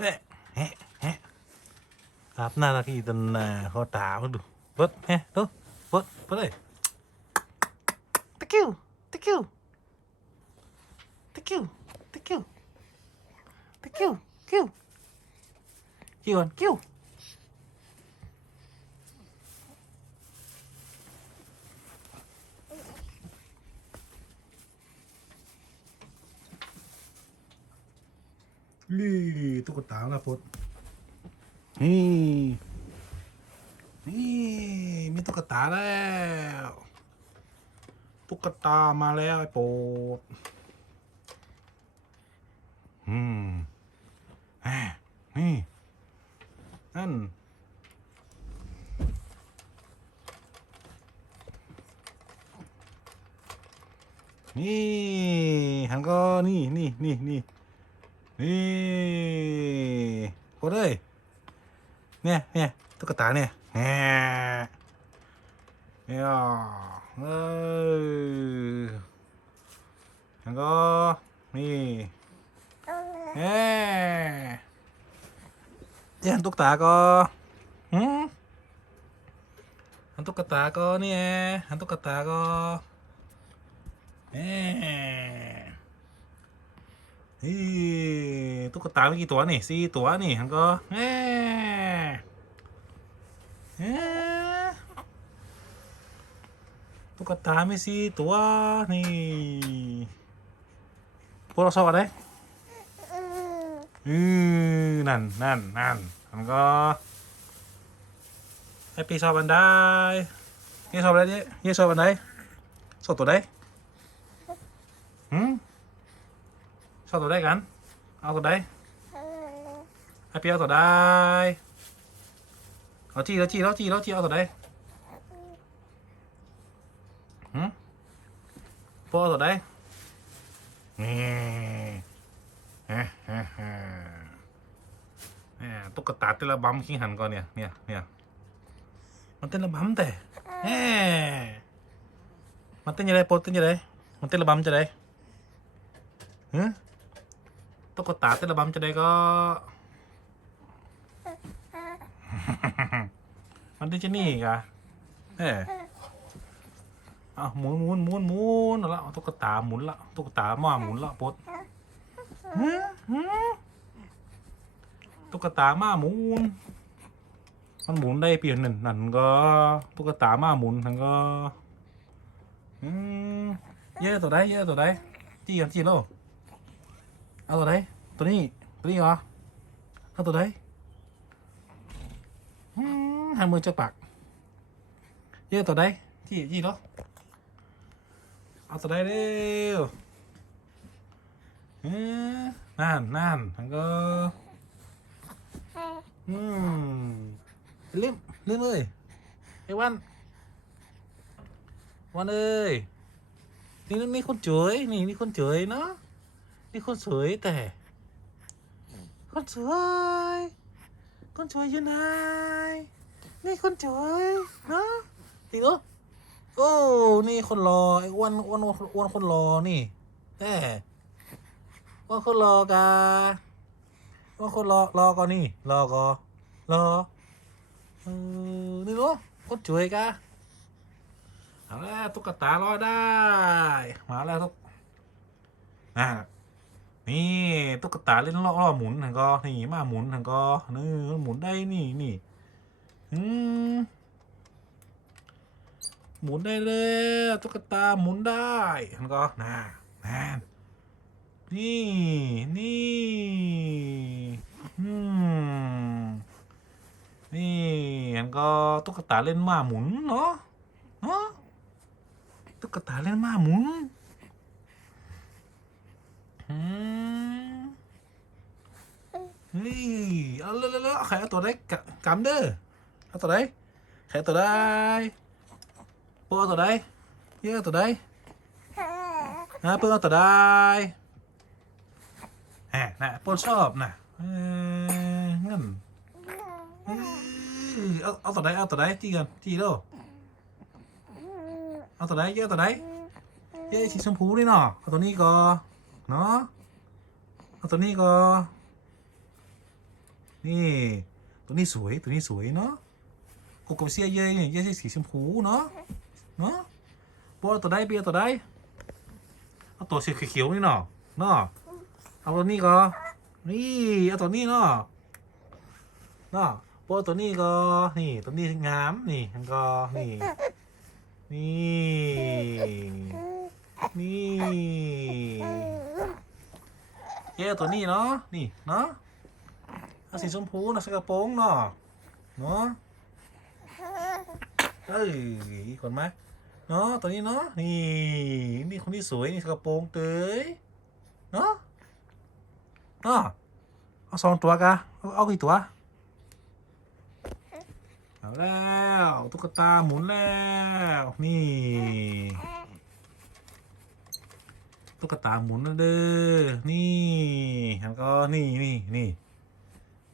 เอ๊ะแฮะแฮะอาบน้าละกี่ตันน่ะเขาตามาดูเบิดแฮะดูเบิดเบิดเลยตะกิ้วตะกิ้วตะกิ้วตะกิ้วตะกิ้วกิ้วกิ้วก่อนกิ้ว นี่ตุ๊กตาละปดนี่นี่มีตุ๊กตาแล้ว ตุ๊กตามาแล้วไอ้โปดอืมแหมนี่นั่นนี่หันก็นี่นี่นี่นี่ นี่โปรดเลยเนี่ยเนี่ยตุ๊กตาเนี่ยแหมเนี่ยเออหันก็นี่เฮ้เดี๋ยวหันตุ๊กตาก็หืมหันตุ๊กตาก็เนี่ยหันตุ๊กตาก็เนี่ตุ๊กตามีกี่ตัวนี่สี่ตัวนี่หันก็เอ๊เอ๊ตุ๊กตาไม่ สี่ตัวนี่พวกเราชอบอะไรอือนั่นนั่นนั่นมันก็ไอปีชอบอันใดเยี่ ชอบอะไรเยี่เยี่ชอบอันใดชอบตัวใดหืมชอบตัวใดกัน เอาตัวใดไอปีเอาตัวใดเอาจี้แล้วจี้แล้วจี้แล้วจี้เอาตัวใดหืมพวกเอาตัวใดนี่เฮ้เฮ้เฮ้เนี่ยตุ๊กตาเต้นระบำขิงหันก่อนเนี่ยเนี่ยเนี่ยมันเต้นระบำแต่เฮ้มันเต้นยังไงโปรเต้นยังไงมันเต้นระบำจะไดฮะ ตุ๊กตาเต้นระบำจะได้ก็ มันได้จะนี่กอะเอ้เอาหมุนหมุนหมุนหมุนเอละตุ๊กตาหมุนละตุ๊กตาหมาหมุนละปดฮะฮะตุ๊กตาหมาหมุน มันหมุนได้เปลี่ยนหนึ่งนั่นก็ตุ๊กตาหมาหมุนนั่นก็เยอะตัวใดเยอะตัวใดจี้กันจี้โล เอาตัวไหนตัวนี้ ตัวนี้เหรอเอาตัวไหนหามือเจะปากเยอะตัวไหนที่ยี่เหรอเอาตัวไหนเร็วนั่นนั่นทั้งก็อืมเล่มเล่มเลยไอ้วันวันเอ้ยนี่นี่คนเฉยนี่นี่คนเฉยเนาะ นี่คนสวยแต่ คนสวย คนสวยอยู่ไหนนี่คนสวยเนาะจริงเหรอโอ้ นี่คนรอไอ้อ้วนอ้วนอ้วนคนรอนี่แหมอ้วนคนรอกาอ้วนคนรอรอก่อนนี่รอก่อนรอเออนี่เหรอคนสวยกาเอาแล้วตุ๊กตารอได้ มาแล้วทุกอ่า นี่ตุ๊กตาเล่นล่อลอหมุนหันก็นี่มาหมุนหันก็นี่หมุนได้นี่นี่อืมหมุนได้เลยตุ๊กตาหมุนได้หันก็น่าน่นนี่นี่อืมนี่หันก็ตุ๊กตาเล่นมาหมุนเนาะเนาะตุ๊กตาเล่นมาหมุน อืมเฮ้ยเอาเร็วๆๆ ใครเอาตัวได้กำเด้อเอาตัวได้ใครตัวได้พวกเอาตัวได้เยอะเอตัวได้นะเพิ่งเอาตัวได้แหมน่ะปนชอบน่ะเอองั้นเออาเอาตัวได้เอาตัวได้จีกันจี้เด้อเอาตัวได้เยอะตัวได้เยอะสีชมพูนี่เนาะเอาตัวนี้ก็เนาะเอาตัวนี้ก็ นี่ตัวนี้สวยตัวนี้สวยเนาะกบกับเสียเย่เนี่ยเย่สีชมพูเนาะเนาะปอตัวใดเบียตัวใดเอาตัวสีเขียวนี่เนาะเนาะเอาตัวนี้ก็นี่เอาตัวนี้เนาะเนาะปอตัวนี้ก็นี่ตัวนี้งามนี่มันก็นี่นี่นี่เย้ตัวนี้เนาะนี่เนาะ เอาสีชมพูนะใส่กระโปรงเนาะเนาะเอ้ยคนไหมเนาะตัวนี้เนาะนี่นี่คนที่สวยนี่ใส่กระโปรงเตยเนาะเนาะเอาสองตัวกะเอาเอากี่ตัวเอาแล้วตุ๊กตาหมุนแล้วนี่ตุ๊กตาหมุนแล้วเด้อนี่แล้วก็นี่นี่นี่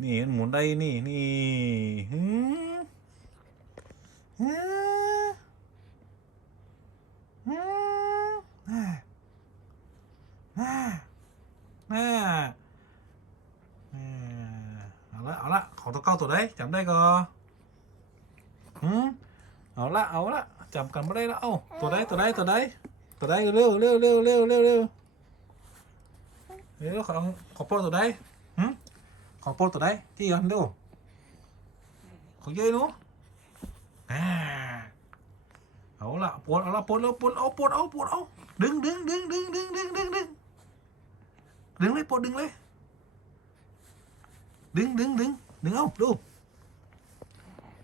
นี่มันหมุนได้นี่นี่ฮึฮึฮึแน่แน่แน่แน่เอาละเอาละขอตัวเก้าตัวได้จำได้ก็หืมเอาละเอาละจำกันไม่ได้แล้วเอ้าตัวได้ตัวได้ตัวได้ตัวได้เร็วเร็วเร็วเร็วเร็วเร็วเร็วขอขอโปรตัวได้หืม ขอโปรตัวได้ที่กันดูขอเยอะนูอ่าเอาละปวดเอาละปวดแล้วปวดเอาปวดเอาปวดเอาดึงดึงดึงดึงดึงดึงดึงดึงดึงเลยปวดดึงเลยดึงดึงดึงดึงเอาดู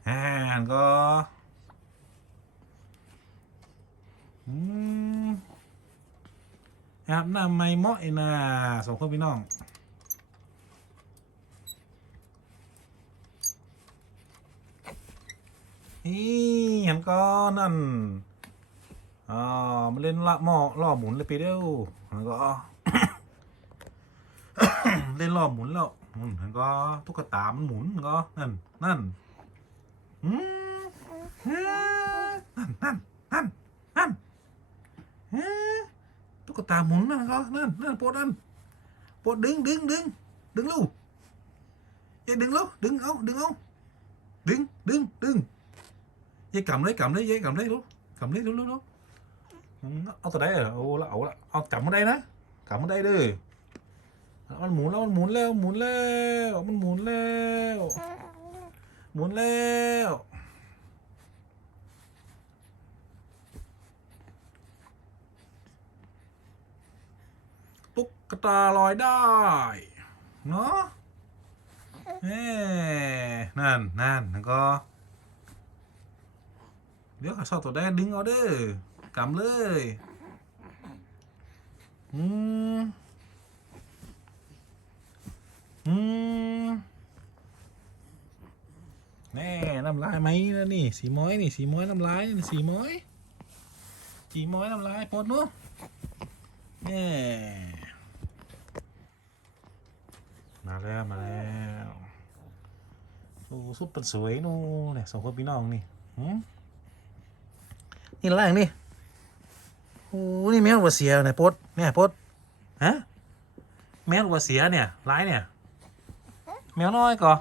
อ่านก็อืมอาบน้ำไม่เหมาะไอ้น่าสองคนพี่น้อง นี่เห็นก็นั่นอ่ามาเล่นละหม้อล่อหมุนเลยไปเร็วแล้วก็เล่นรอหมุนแล้วหมุนก็ตุ๊กตามันหมุนก็นั่นนั่นอืมฮ้นั่นนั่นนั่นนั่นฮ้ตุ๊กตาหมุนนั่นก็นั่นนั่นปวดนั่นปวดดึงดึงดึงดึงลูกอย่าดึงลูกดึงเอาดึงเอาดึงดึงดึง dây cầm lấy cầm lấy dây cầm lấy luôn cầm lấy luôn luôn lúc ở từ đây rồi ô là ẩu là cầm ở đây đó cầm ở đây đi ông muốn ông muốn leo muốn leo ông muốn leo muốn leo ตุ๊กตาลอยได้เนาะเอ๊นั่นนั่นแล้วก็ เดี๋ยวข้าชอบตัวแดงดึงเอาเด้อกำเลยอืมอืมแน่น้ำลายไหมนะนี่ สีม้อยนี่สีม้อยน้ำลายนี่สีม้อย สีม้อยน้ำลายปดเนาะแน่มาแล้วมาแล้วโอ้สุดเป็นสวยนู่นเนี่ยสองคนพี่น้องนี่หืม นี่อะไรนี่โอ้นี่แมววัวเสียเนี่ยปดเนี่ยปดฮะแมววัวเสียเนี่ยร้ายเนี่ยแมวน้อยก่อ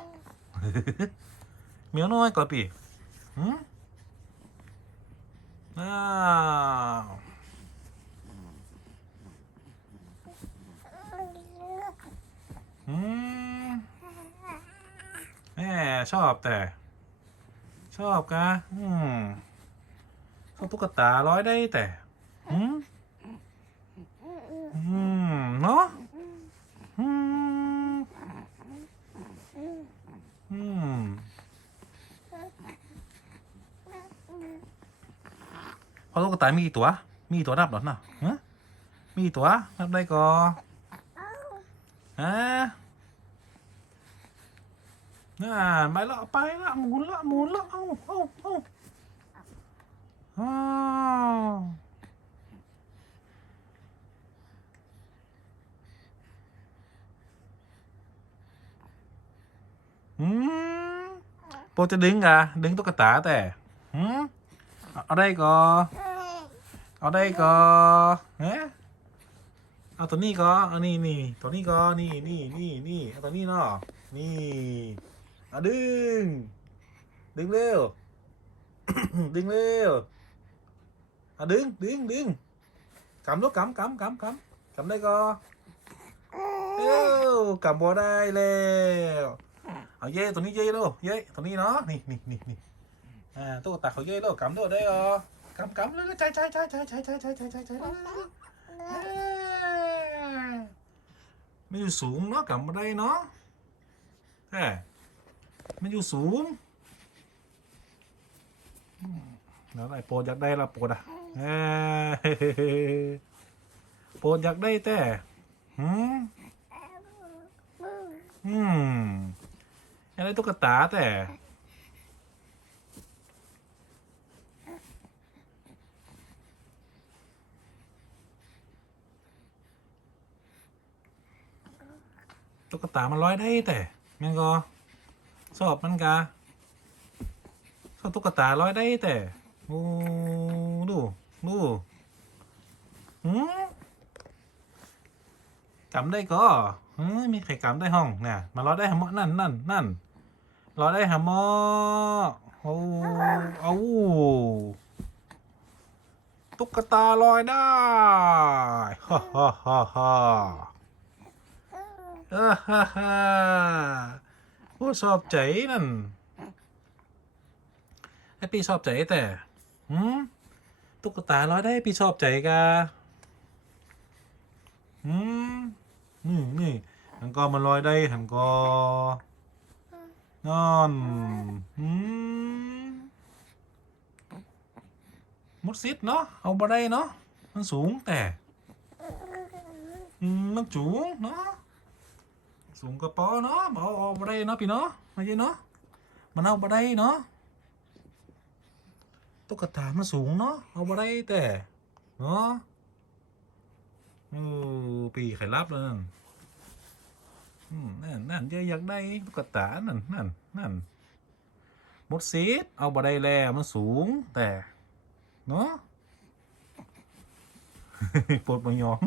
แมวน้อยก่อปีหืมอ้าวอืมแม่ชอบแต่ ชอบกะอืม ตุ๊กตาร้อยได้แต่อืมอืมเนาะอืมอืมพอตุ๊กตามีกี่ตัว มีกี่ตัวนับหรอนะฮะมีกี่ตัวนับได้ก็ฮะน่าไปละไปละหมุนละหมุนละเอาเอาเอา อ้าวอืมโปรจะดึงอะดึงตุ๊กตาแต่หืมเอาได้ก็ เอาได้ก็เอ๊ะเอาตัวนี้ก็เอานี่นี่ตัวนี้ก็นี่นี่นี่นี่เอาตัวนี้เนาะนี่เอาดึง ดึงเร็ว ดึงเร็ว อดึงดึงดึงกำลูกกำกำกำกำกำได้ก็เอ้ากำบ่ได้แล้วเอาเย่ตัวนี้เย่ลูกเย่ตัวนี้เนาะนี่นี่นี่นี่อ่าตัวตาเขาเย่ลูกกำตัวได้ก็กำกำเลยใจใจใจใจใจใจใจใจใจใจไม่อยู่สูงเนาะกำบ่ได้เนาะแหมมันอยู่สูง แล้วไอ้โปรดอยากได้ละโปรดอะเอ้ยโปรดอยากได้แต่หืมอืมอยากได้ตุ๊กตาแต่ตุ๊กตามันร้อยได้แต่แม่งก็สอบมันกะชอบตุ๊กตาร้อยได้แต่ โอ้ดูดูหืมกำได้ก็เฮ้ยมีใครกำได้ห้องเนี่ยมารอยได้หมอนั่นนั่นนั่นรอยได้หมอโอ้เอาตุ๊กตาลอยได้ฮ่าฮ่าฮ่าฮ่าฮ่าฮ่าผู้ชอบใจนั่นไอพี่ชอบใจแต่ หืมตุ๊กตาลอยได้พี่ชอบใจกะหืมนี่นี่หันก็มันลอยได้หันก็นอนหืมมดซิดเนาะเอาบ่ได้เนาะมันสูงแต่อืมมันสูงเนาะสูงกระป๋อเนาะเอาเอาบ่ได้เนาะพี่เนาะมาเยอะเนาะมันเอาบ่ได้เนาะ ตุ๊กตามันสูงเนาะเอาบ่ได้แต่เนาะโอ้ปีไข่รับแล้วนั่นนั่นนั่นเยอะอยากได้ตุ๊กตานั่นนั่นนั่นมดซีดเอาบ่ได้แล้วมันสูงแต่เนาะปวดมายอง